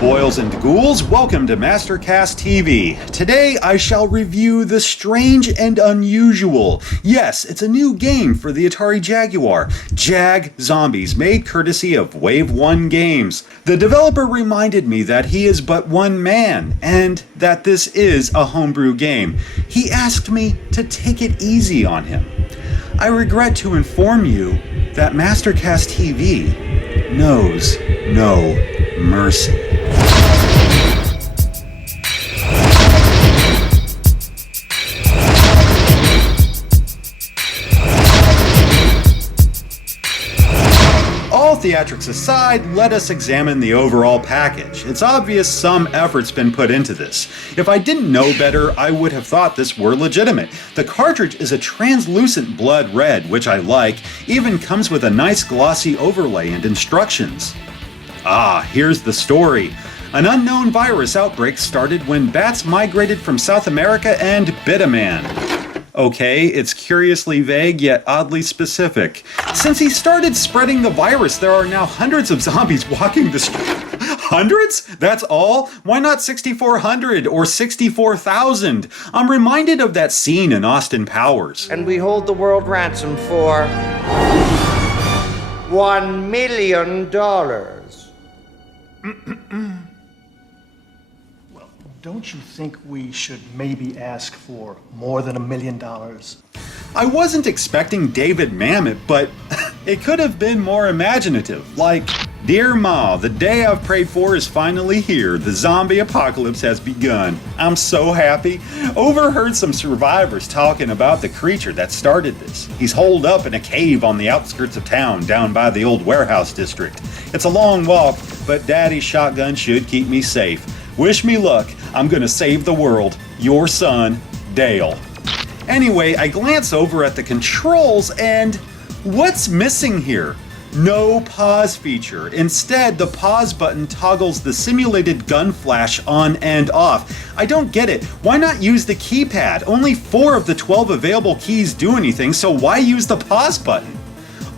boils and ghouls, welcome to Mastercast TV. Today I shall review the strange and unusual. Yes, it's a new game for the Atari Jaguar, JagZombies, made courtesy of Wave 1 Games. The developer reminded me that he is but one man, and that this is a homebrew game. He asked me to take it easy on him. I regret to inform you that Mastercast TV knows no mercy. All theatrics aside, let us examine the overall package. It's obvious some effort's been put into this. If I didn't know better, I would have thought this were legitimate. The cartridge is a translucent blood red, which I like, even comes with a nice glossy overlay and instructions. Here's the story. An unknown virus outbreak started when bats migrated from South America and bit a man. Okay, it's curiously vague yet oddly specific. Since he started spreading the virus, there are now hundreds of zombies walking the street. Hundreds? That's all? Why not 6,400 or 64,000? I'm reminded of that scene in Austin Powers. And we hold the world ransom for $1 million. Well, don't you think we should maybe ask for more than $1 million? I wasn't expecting David Mamet, but it could have been more imaginative. Like, Dear Ma, the day I've prayed for is finally here. The zombie apocalypse has begun. I'm so happy. Overheard some survivors talking about the creature that started this. He's holed up in a cave on the outskirts of town, down by the old warehouse district. It's a long walk, but Daddy's shotgun should keep me safe. Wish me luck. I'm gonna save the world. Your son, Dale. Anyway, I glance over at the controls and what's missing here? No pause feature. Instead, the pause button toggles the simulated gun flash on and off. I don't get it. Why not use the keypad? Only 4 of the 12 available keys do anything, so why use the pause button?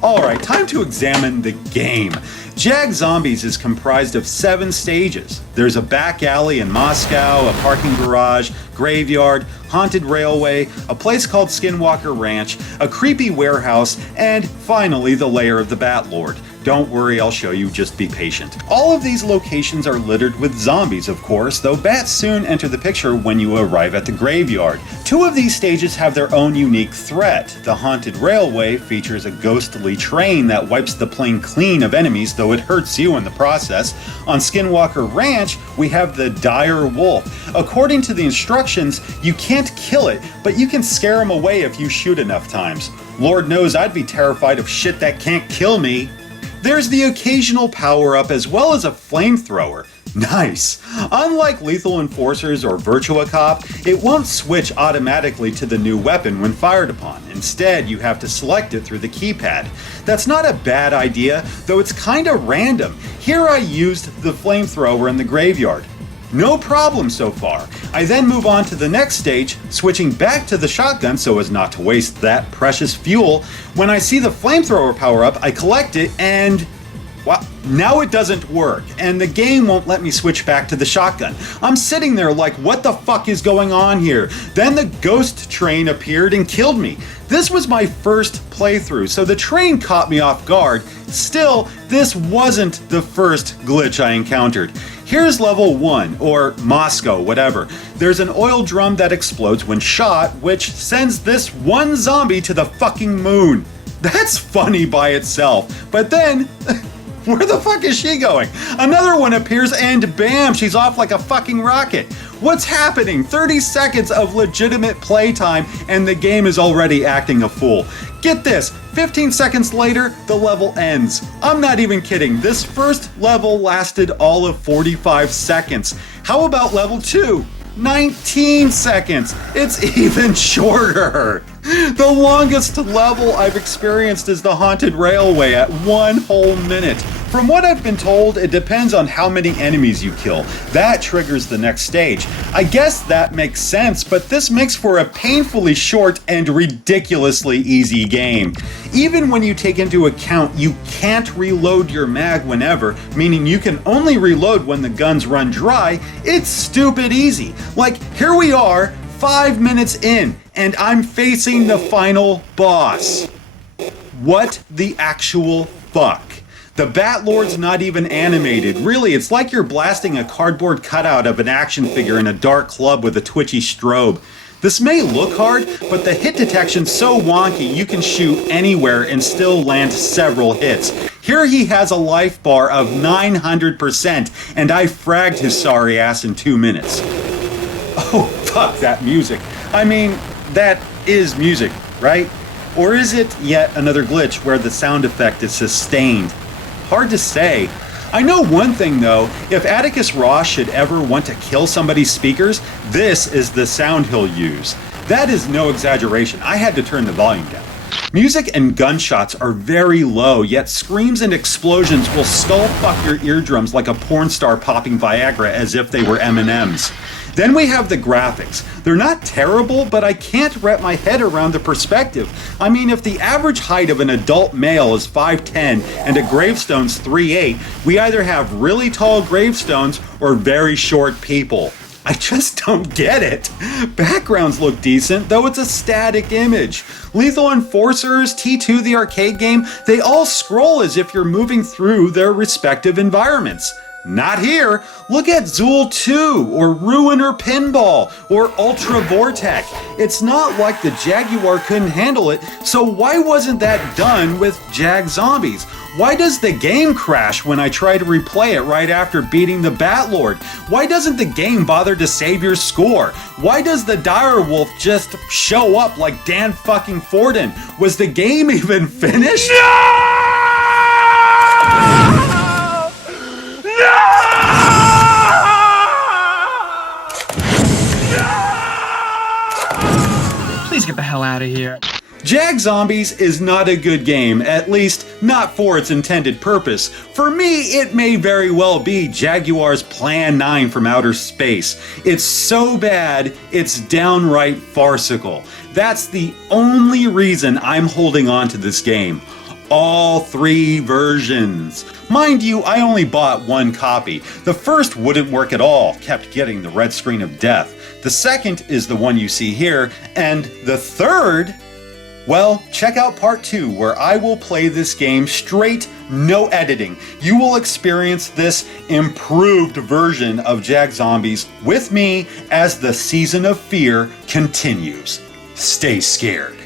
Alright, time to examine the game. JagZombies is comprised of 7 stages. There's a back alley in Moscow, a parking garage, graveyard, haunted railway, a place called Skinwalker Ranch, a creepy warehouse, and finally the lair of the Bat Lord. Don't worry, I'll show you, just be patient. All of these locations are littered with zombies, of course, though bats soon enter the picture when you arrive at the graveyard. 2 of these stages have their own unique threat. The haunted railway features a ghostly train that wipes the plane clean of enemies, though it hurts you in the process. On Skinwalker Ranch, we have the dire wolf. According to the instructions, you can't kill it, but you can scare him away if you shoot enough times. Lord knows I'd be terrified of shit that can't kill me. There's the occasional power-up as well as a flamethrower. Nice! Unlike Lethal Enforcers or Virtua Cop, it won't switch automatically to the new weapon when fired upon. Instead, you have to select it through the keypad. That's not a bad idea, though it's kinda random. Here I used the flamethrower in the graveyard. No problem so far. I then move on to the next stage, switching back to the shotgun so as not to waste that precious fuel. When I see the flamethrower power up, I collect it and... well, now it doesn't work, and the game won't let me switch back to the shotgun. I'm sitting there like, what the fuck is going on here? Then the ghost train appeared and killed me. This was my first playthrough, so the train caught me off guard. Still, this wasn't the first glitch I encountered. Here's level 1, or Moscow, whatever. There's an oil drum that explodes when shot, which sends this one zombie to the fucking moon. That's funny by itself, but then... where the fuck is she going? Another one appears and bam, she's off like a fucking rocket. What's happening? 30 seconds of legitimate playtime and the game is already acting a fool. Get this, 15 seconds later, the level ends. I'm not even kidding, this first level lasted all of 45 seconds. How about level 2? 19 seconds. It's even shorter. The longest level I've experienced is the Haunted Railway at 1 whole minute. From what I've been told, it depends on how many enemies you kill. That triggers the next stage. I guess that makes sense, but this makes for a painfully short and ridiculously easy game. Even when you take into account you can't reload your mag whenever, meaning you can only reload when the guns run dry, it's stupid easy. Like, here we are, 5 minutes in, and I'm facing the final boss. What the actual fuck? The Batlord's not even animated. Really, it's like you're blasting a cardboard cutout of an action figure in a dark club with a twitchy strobe. This may look hard, but the hit detection's so wonky you can shoot anywhere and still land several hits. Here he has a life bar of 900%, and I fragged his sorry ass in 2 minutes. Oh, fuck that music. I mean, that is music, right? Or is it yet another glitch where the sound effect is sustained? Hard to say. I know one thing though, if Atticus Ross should ever want to kill somebody's speakers, this is the sound he'll use. That is no exaggeration. I had to turn the volume down. Music and gunshots are very low, yet screams and explosions will skull fuck your eardrums like a porn star popping Viagra as if they were M&Ms. Then we have the graphics. They're not terrible, but I can't wrap my head around the perspective. I mean, if the average height of an adult male is 5'10 and a gravestone's 3'8, we either have really tall gravestones or very short people. I just don't get it. Backgrounds look decent, though it's a static image. Lethal Enforcers, T2 the arcade game, they all scroll as if you're moving through their respective environments. Not here. Look at Zool 2, or Ruiner Pinball, or Ultra Vortec. It's not like the Jaguar couldn't handle it, so why wasn't that done with JagZombies? Why does the game crash when I try to replay it right after beating the Batlord? Why doesn't the game bother to save your score? Why does the Direwolf just show up like Dan fucking Forden? Was the game even finished? Please get the hell out of here. JagZombies is not a good game, at least not for its intended purpose. For me, it may very well be Jaguar's Plan 9 from outer space. It's so bad, it's downright farcical. That's the only reason I'm holding on to this game. All 3 versions. Mind you, I only bought 1 copy. The first wouldn't work at all, kept getting the red screen of death. The second is the one you see here, and the third, well, check out part 2 where I will play this game straight, no editing. You will experience this improved version of JagZombies with me as the Season of Fear continues. Stay scared.